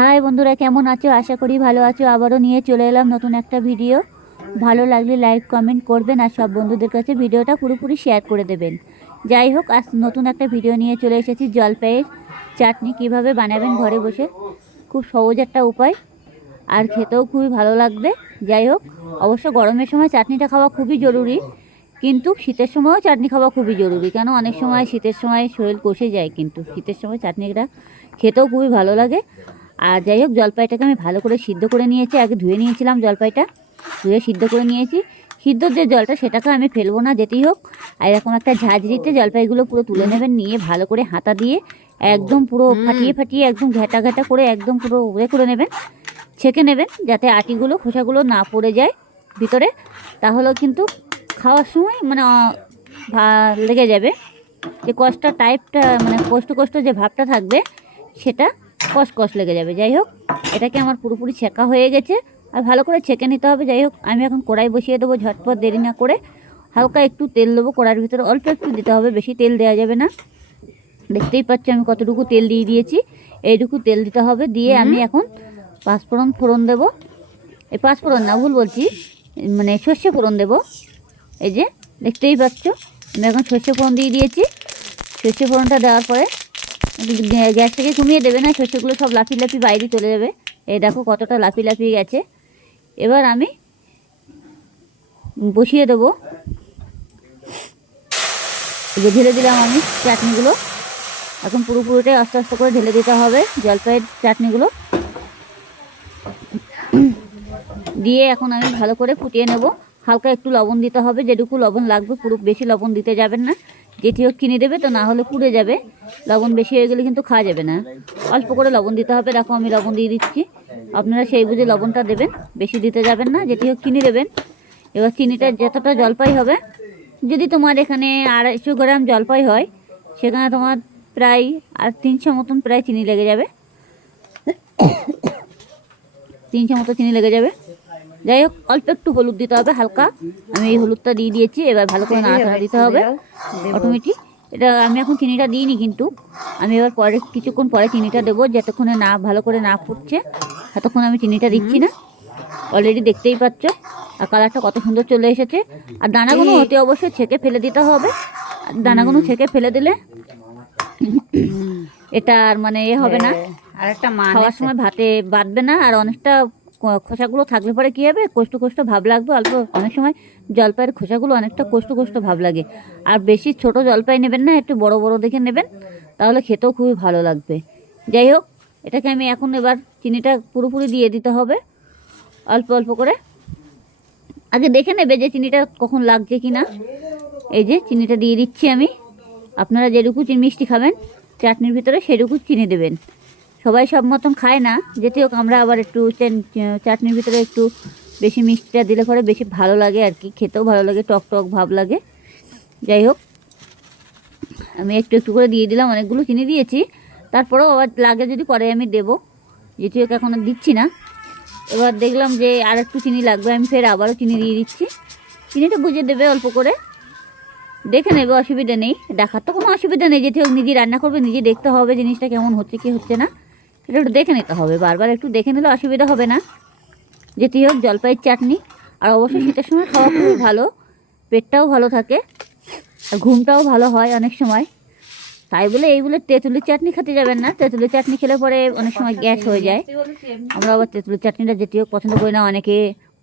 High বন্ধুরা, কেমন আছো? আশা করি ভালো আছো। আবারও নিয়ে চলে এলাম নতুন একটা ভিডিও। ভালো লাগলে লাইক কমেন্ট করবেন আর সব বন্ধুদের কাছে ভিডিওটা পুরোপুরি শেয়ার করে দেবেন। যাই হোক, আজ নতুন একটা ভিডিও নিয়ে চলে এসেছি। জলপাইয়ের চাটনি কিভাবে বানাবেন ঘরে বসে, খুব সহজ একটা উপায়, আর খেতেও খুবই ভালো লাগবে। যাই হোক, অবশ্য গরমের সময় চাটনিটা খাওয়া খুবই জরুরি, কিন্তু শীতের সময়ও চাটনি খাওয়া খুবই জরুরি। কেন, অনেক সময় শীতের সময় শরীর কষে যায়, কিন্তু শীতের সময় চাটনিটা খেতেও খুবই ভালো লাগে। আর যাই হোক, জলপাইটাকে আমি ভালো করে সিদ্ধ করে নিয়েছি। আগে ধুয়ে নিয়েছিলাম জলপাইটা, ধুয়ে সিদ্ধ করে নিয়েছি। সিদ্ধর যে জলটা সেটাকে আমি ফেলবো না, যেতেই হোক। আর এরকম একটা ঝাঁঝরিতে জলপাইগুলো পুরো তুলে নেবেন, নিয়ে ভালো করে হাতা দিয়ে একদম পুরো ফাটিয়ে ফাটিয়ে একদম ঘেটা ঘেটা করে একদম পুরো করে নেবেন, ছেঁকে নেবেন, যাতে আটিগুলো খোসাগুলো না পড়ে যায় ভিতরে। তাহলেও কিন্তু খাওয়ার সময় মানে লেগে যাবে, যে কষটা টাইপটা মানে কষ্ট কষ্ট যে ভাবটা থাকবে সেটা কষ লেগে যাবে। যাই হোক, এটাকে আমার পুরোপুরি ছেঁকা হয়ে গেছে, আর ভালো করে ছেঁকে নিতে হবে। যাই হোক, আমি এখন কড়াই বসিয়ে দেবো, ঝটপট দেরি না করে। হালকা একটু তেল দেবো কড়াইয়ের ভিতরে, অল্প একটু দিতে হবে, বেশি তেল দেওয়া যাবে না। দেখতেই পাচ্ছি আমি কতটুকু তেল দিয়ে দিয়েছি, এইটুকু তেল দিতে হবে। দিয়ে আমি এখন ফোড়ন দেবো। এই পাঁচফোড়ন না, ভুল বলছি, মানে সর্ষে ফোড়ন দেবো। এই যে দেখতেই পাচ্ছ, আমি এখন সর্ষে ফোড়ন দিয়ে দিয়েছি। সর্ষে ফোড়নটা দেওয়ার পরে গ্যাস থেকে কমিয়ে দেবে না, সর্ষেগুলো সব লাফি লাফি বাইরে চলে যাবে। এই দেখো কতটা লাফি লাফিয়ে গেছে। এবার আমি বসিয়ে দেবো, এই যে ঢেলে দিলাম আমি চাটনিগুলো। এখন পুরোপুরিটাই আস্তে আস্তে করে ঢেলে দিতে হবে জলপাইয়ের চাটনিগুলো। দিয়ে এখন আমি ভালো করে ফুটিয়ে নেব। হালকা একটু লবণ দিতে হবে, যেটুকু লবণ লাগবে, পুরো বেশি লবণ দিতে যাবেন না। যেটি হোক কিনে দেবে, তো না হলে পুড়ে যাবে। লবণ বেশি হয়ে গেলে কিন্তু খাওয়া যাবে না, অল্প করে লবণ দিতে হবে। দেখো আমি লবণ দিয়ে দিচ্ছি, আপনারা সেই বুঝে লবণটা দেবেন, বেশি দিতে যাবেন না। যেটি হোক কিনে দেবেন। এবার চিনিটা যতটা জলপাই হবে, যদি তোমার এখানে 250 গ্রাম জলপাই হয়, সেখানে তোমার প্রায় 300 মতন প্রায় চিনি লেগে যাবে, 300 মতো চিনি লেগে যাবে। যাই হোক, অল্প একটু হলুদ দিতে হবে, হালকা। আমি এই হলুদটা দিয়ে দিয়েছি। এবার ভালো করে নাড়াচাড়া দিতে হবে অটোমেটিক। এটা আমি এখন চিনিটা দিইনি, কিন্তু আমি এবার পরে কিছুক্ষণ পরে চিনিটা দেবো। যতক্ষণে না ভালো করে না ফুটছে ততক্ষণ আমি চিনিটা দিচ্ছি না। অলরেডি দেখতেই পাচ্ছ, আর কালারটা কত সুন্দর চলে এসেছে। আর দানাগুলো অতি অবশ্যই ছেঁকে ফেলে দিতে হবে। দানাগুলো ছেঁকে ফেলে দিলে এটা আর মানে হবে না, আর একটা খাওয়ার সময় ভাতে বাঁধবে না। আর অনেকটা খোসাগুলো থাকলে পরে কী হবে, কষ্ট কষ্ট ভাব লাগবে। অনেক সময় জলপাইয়ের খোসাগুলো অনেকটা কষ্ট কষ্ট ভাব লাগে। আর বেশি ছোট জলপাই নেবেন না, একটু বড় বড় দেখে নেবেন, তাহলে খেতেও খুবই ভালো লাগবে। যাই হোক, এটাকে আমি এখন এবার চিনিটা পুরোপুরি দিয়ে দিতে হবে, অল্প অল্প করে। আগে দেখে নেবে যে চিনিটা কখন লাগছে কি না। এই যে চিনিটা দিয়ে দিচ্ছি আমি। আপনারা যেটুকু মিষ্টি খাবেন চাটনির ভিতরে সেটুকু চিনি দেবেন। সবাই সব মতন খায় না, যেটি হোক আমরা আবার একটু চাটনির ভিতরে একটু বেশি মিষ্টিটা দিলে পরে বেশি ভালো লাগে আর কি, খেতেও ভালো লাগে, টক টক ভাব লাগে। যাই হোক, আমি একটু একটু করে দিয়ে দিলাম, অনেকগুলো চিনি দিয়েছি। তারপরেও আবার লাগে যদি পরে আমি দেবো, যেটি হোক এখন দিচ্ছি না। এবার দেখলাম যে আর একটু চিনি লাগবে, আমি ফের আবারও চিনি দিয়ে দিচ্ছি। চিনিটা বুঝে দেবে, অল্প করে দেখে নেবে, অসুবিধা নেই। দেখার তো কোনো অসুবিধা নেই, যেটি হোক নিজে রান্না করবে, নিজে দেখতে হবে জিনিসটা কেমন হচ্ছে কি হচ্ছে না, সেটা একটু দেখে নিতে হবে। বারবার একটু দেখে নিলে অসুবিধা হবে না। যেটি হোক, জলপাইয়ের চাটনি আর অবশ্যই শীতের সময় খাওয়া খুবই ভালো, পেটটাও ভালো থাকে আর ঘুমটাও ভালো হয় অনেক সময়। তাই বলে এইগুলো তেঁতুলের চাটনি খেতে যাবেন না, তেঁতুলের চাটনি খেলে পরে অনেক সময় গ্যাস হয়ে যায়। আমরা আবার তেঁতুলের চাটনিটা যেটি হোক পছন্দ করি না, অনেকে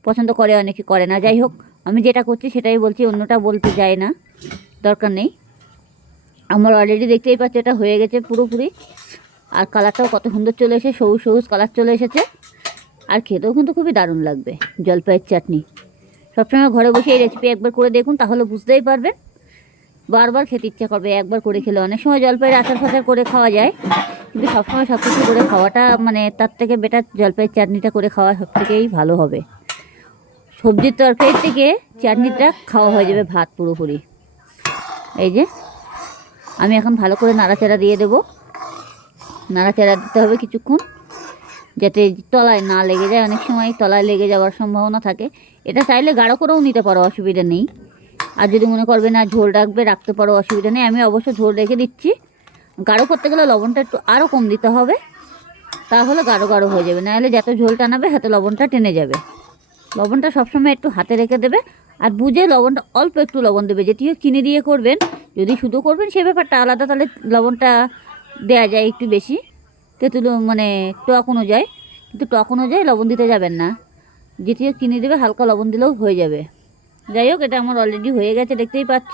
পছন্দ করে অনেকে করে না। যাই হোক, আমি যেটা করছি সেটাই বলছি, অন্যটা বলতে যাই না, দরকার নেই। আমার অলরেডি দেখতেই পাচ্ছি এটা হয়ে গেছে পুরোপুরি। আর কালারটাও কত সুন্দর চলে এসেছে, সবুজ সবুজ কালার চলে এসেছে। আর খেতেও কিন্তু খুবই দারুণ লাগবে জলপাইয়ের চাটনি। সবসময় ঘরে বসে এই রেসিপি একবার করে দেখুন, তাহলে বুঝতেই পারবেন। বারবার খেতে ইচ্ছা করবে একবার করে খেলে। অনেক সময় জলপাইয়ের আচার ফাচার করে খাওয়া যায়, কিন্তু সবসময় সব কিছু করে খাওয়াটা মানে তার থেকে বেটার জলপাইয়ের চাটনিটা করে খাওয়া সব থেকেই ভালো হবে। সবজির তরকারির থেকে চাটনিটা খাওয়া হয়ে যাবে ভাত পুরোপুরি। এই যে আমি এখন ভালো করে নাড়াচাড়া দিয়ে দেবো। নাড়াচাড়া দিতে হবে কিছুক্ষণ, যাতে তলায় না লেগে যায়। অনেক সময় তলায় লেগে যাওয়ার সম্ভাবনা থাকে। এটা চাইলে গাঢ় করেও নিতে পারো, অসুবিধা নেই। আর যদি মনে করবে না ঝোল রাখতে পারো, অসুবিধা নেই। আমি অবশ্য ঝোল রেখে দিচ্ছি। গাঢ় করতে গেলে লবণটা একটু আরও কম দিতে হবে, তাহলে গাঢ় গাঢ় হয়ে যাবে, নাহলে যত ঝোল টানাবে হাতে লবণটা টেনে যাবে। লবণটা সবসময় একটু হাতে রেখে দেবে, আর বুঝে লবণটা অল্প একটু লবণ দেবে। যেটিও চিনি দিয়ে করবেন, যদি শুধু করবেন সে ব্যাপারটা আলাদা, তাহলে লবণটা দেওয়া যায় একটু বেশি তেঁতুল মানে টক অনুযায়ী, কিন্তু টক অনুযায়ী লবণ দিতে যাবেন না। যেটিও চিনি দেবে, হালকা লবণ দিলেও হয়ে যাবে। যাই হোক, এটা আমার অলরেডি হয়ে গেছে, দেখতেই পাচ্ছ।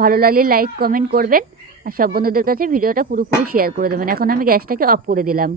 ভালো লাগলে লাইক কমেন্ট করবেন, আর সব বন্ধুদের কাছে ভিডিওটা পুরোপুরি শেয়ার করে দেবেন। এখন আমি গ্যাসটাকে অফ করে দিলাম।